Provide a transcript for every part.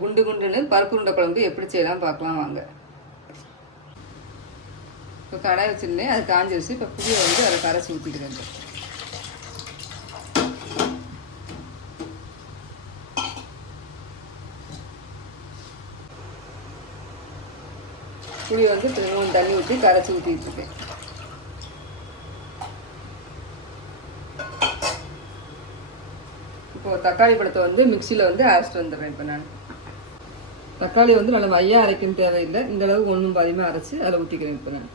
குண்டு குண்டுன்னு பருப்பு உருண்டை குழம்பு எப்படி செய்யலாம் பார்க்கலாம் வாங்க. இப்போ கடாய் வச்சுருந்தேன், அது காஞ்சிருச்சு. இப்போ புளியை வந்து அதை கரைச்சி ஊற்றிக்கிறேன். புளி வந்து திரும்பவும் தண்ணி ஊற்றி கரைச்சி ஊற்றிட்டு இருக்கேன். இப்போ தக்காளி பழத்தை வந்து மிக்சியில் வந்து அரைச்சிட்டு வந்துடுறேன். இப்போ நான் தக்காளி வந்து நல்லா மையாக அரைக்கணும் தேவையில்லை, இந்த அளவுக்கு ஒன்றும் பாதியமாக அரைச்சி அதில் ஊற்றிக்கிறேன். இப்போ நான்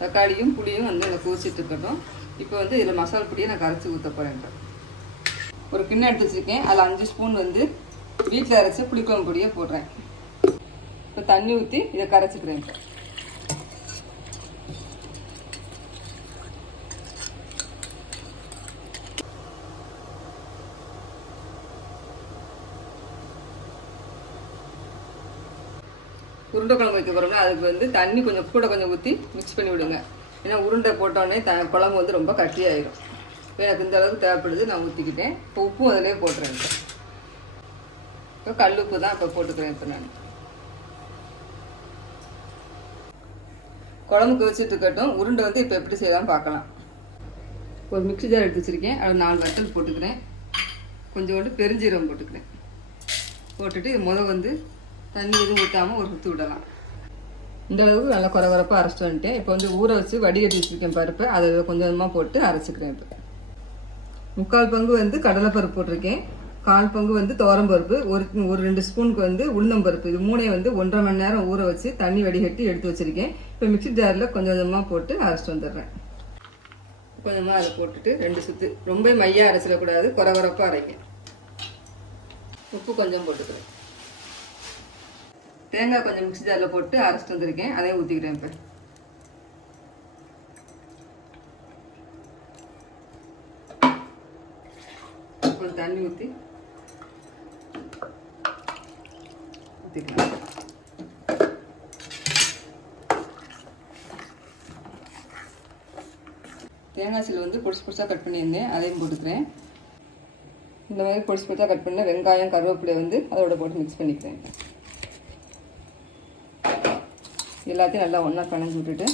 தக்காளியும் புளியும் வந்து எனக்கு ஊற்றிட்டு இருக்கட்டும். இப்போ வந்து இதில் மசாலா பொடியை நான் கரைச்சி ஊற்ற போகிறேன். ஒரு கிண்ணம் எடுத்து வச்சுருக்கேன், அதில் 5 ஸ்பூன் வந்து வீட்டில் அரைச்சி புளிக்குழம்பு பொடியை போடுறேன். இப்போ தண்ணி ஊற்றி இதை கரைச்சிக்கிறேன். உருண்டை குழம்பு வைக்க போகிறோம்னா அதுக்கு வந்து தண்ணி கொஞ்சம் கூட கொஞ்சம் ஊற்றி மிக்ஸ் பண்ணி விடுங்க. ஏன்னா உருண்டை போட்டோடனே குழம்பு வந்து ரொம்ப கட்டியாயிடும். இப்போ எனக்கு இந்த அளவுக்கு தேவைப்படுது, நான் ஊற்றிக்கிட்டேன். இப்போ உப்பும் அதிலே போட்டுறேன். இப்போ கல் உப்பு தான் இப்போ போட்டுக்கிறேன். இப்போ நான் குழம்புக்கு வச்சுட்டு இருக்கட்டும். உருண்டை வந்து இப்போ எப்படி செய்யலாம் பார்க்கலாம். ஒரு மிக்ஸி ஜார் எடுத்து வச்சுருக்கேன், அதில் 4 வத்தல் போட்டுக்கிறேன். கொஞ்சோண்டு பெருஞ்சீரகம் போட்டுக்கிறேன். போட்டுட்டு வந்து தண்ணி எதுவும் ஊற்றாமல் ஒரு சுற்றி விடலாம். இந்த அளவுக்கு நல்லா குறப்பாக அரைச்சிட்டு வந்துட்டேன். இப்போ வந்து ஊற வச்சு வடிகட்டி வச்சுருக்கேன் பருப்பு, அதை கொஞ்சம் கொஞ்சமாக போட்டு அரைச்சிக்கிறேன். இப்போ 3/4 பங்கு வந்து கடலைப்பருப்பு போட்டிருக்கேன், 1/4 பங்கு வந்து துவரம்பருப்பு, ஒரு 2 ஸ்பூனுக்கு வந்து உளுந்தம்பருப்பு. இது 3 வந்து 1.5 மணி நேரம் ஊற வச்சு தண்ணி வடிகட்டி எடுத்து வச்சுருக்கேன். இப்போ மிக்ஸி ஜாரில் கொஞ்சம் கொஞ்சமாக போட்டு அரைச்சிட்டு வந்துடுறேன். கொஞ்சமாக அதை போட்டுட்டு 2 சுற்று, ரொம்ப மையாக அரைச்சிடக்கூடாது, குறப்பாக அரைக்கும். உப்பு கொஞ்சம் போட்டுக்கிறேன். தேங்காய் கொஞ்சம் மிக்ஸி ஜாரில் போட்டு அரைச்சிட்டு வந்திருக்கேன், அதே ஊற்றிக்கிறேன். இப்போ கொஞ்சம் தண்ணி ஊற்றிக்கலாம். தேங்காய் சீல் வந்து பொடிசாக கட் பண்ணியிருந்தேன், அதையும் போட்டுக்கிறேன். இந்த மாதிரி பொடிசாக கட் பண்ண வெங்காயம் கருவேப்பிலை வந்து அதோட போட்டு மிக்ஸ் பண்ணிக்கிறேன். எல்லாத்தையும் நல்லா ஒன்றா கலந்து விட்டுட்டு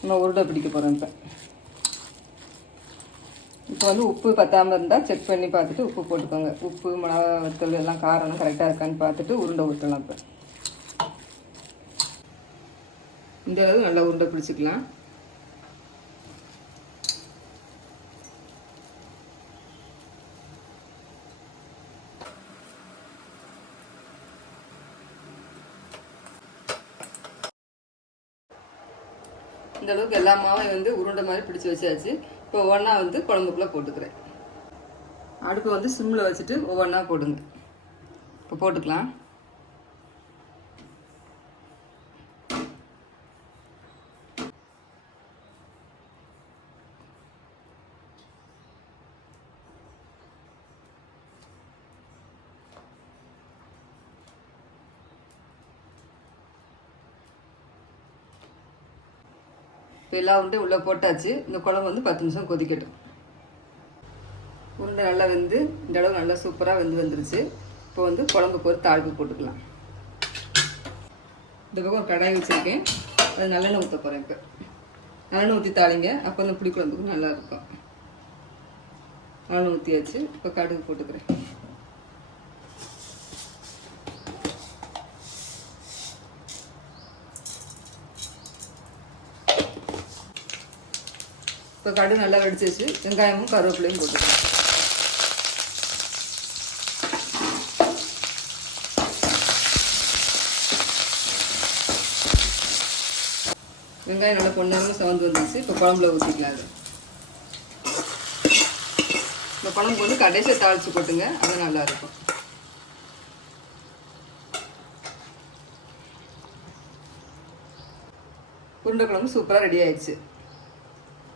நம்ம உருண்டை பிடிக்க போகிறோம். இப்போ வந்து உப்பு பத்தாமல் இருந்தால் செக் பண்ணி பார்த்துட்டு உப்பு போட்டுக்கோங்க. உப்பு மிளகா வத்தல் எல்லாம் காரம் கரெக்டாக இருக்கான்னு பார்த்துட்டு உருண்டை ஊற்றலாம். இப்போ இந்த அளவு நல்லா உருண்டை பிடிச்சிக்கலாம். இந்த அளவுக்கு எல்லா மாவையும் வந்து உருண்டை மாதிரி பிடிச்சி வச்சாச்சு. இப்போ ஒவ்வொன்றா வந்து குழம்புக்குள்ளே போட்டுக்கிறேன். அடுப்பை வந்து சிம்மில் வச்சுட்டு ஒவ்வொன்றா போடுங்க. இப்போ போட்டுக்கலாம். இப்போ எல்லா உருண்டையும் உள்ளே போட்டாச்சு. இந்த குழம்பு வந்து 10 நிமிஷம் கொதிக்கட்டும். உருண்டை நல்லா வெந்து இந்த அளவு நல்லா சூப்பராக வந்துருச்சு. இப்போ வந்து குழம்புக்கு ஒரு தாளிப்பு போட்டுக்கலாம். இந்த பக்கம் ஒரு கடாய் வச்சுருக்கேன், அது நல்லெண்ணெய் ஊற்ற போகிறேன். இப்போ நல்லெண்ணெய் ஊற்றி தாளிங்க, அப்போ அந்த புளி குழம்புக்கு நல்லா இருக்கும். நல்லெண்ணெய் ஊற்றியாச்சு. இப்போ கடுகு போட்டுக்கிறேன். இப்போ கடுகு நல்லா வெடிச்சிச்சு. வெங்காயமும் கருவேப்பிலையும் போட்டுக்கலாம். வெங்காயம் நல்லா பொன்னரமாக செவந்து வந்துச்சு. இப்போ குழம்புல ஊற்றிக்கலாம். அது இந்த குழம்பு வந்து கடைசியை தாளித்து போட்டுங்க, அது நல்லாயிருக்கும். உருண்டை குழம்பு சூப்பராக ரெடி ஆயிடுச்சு.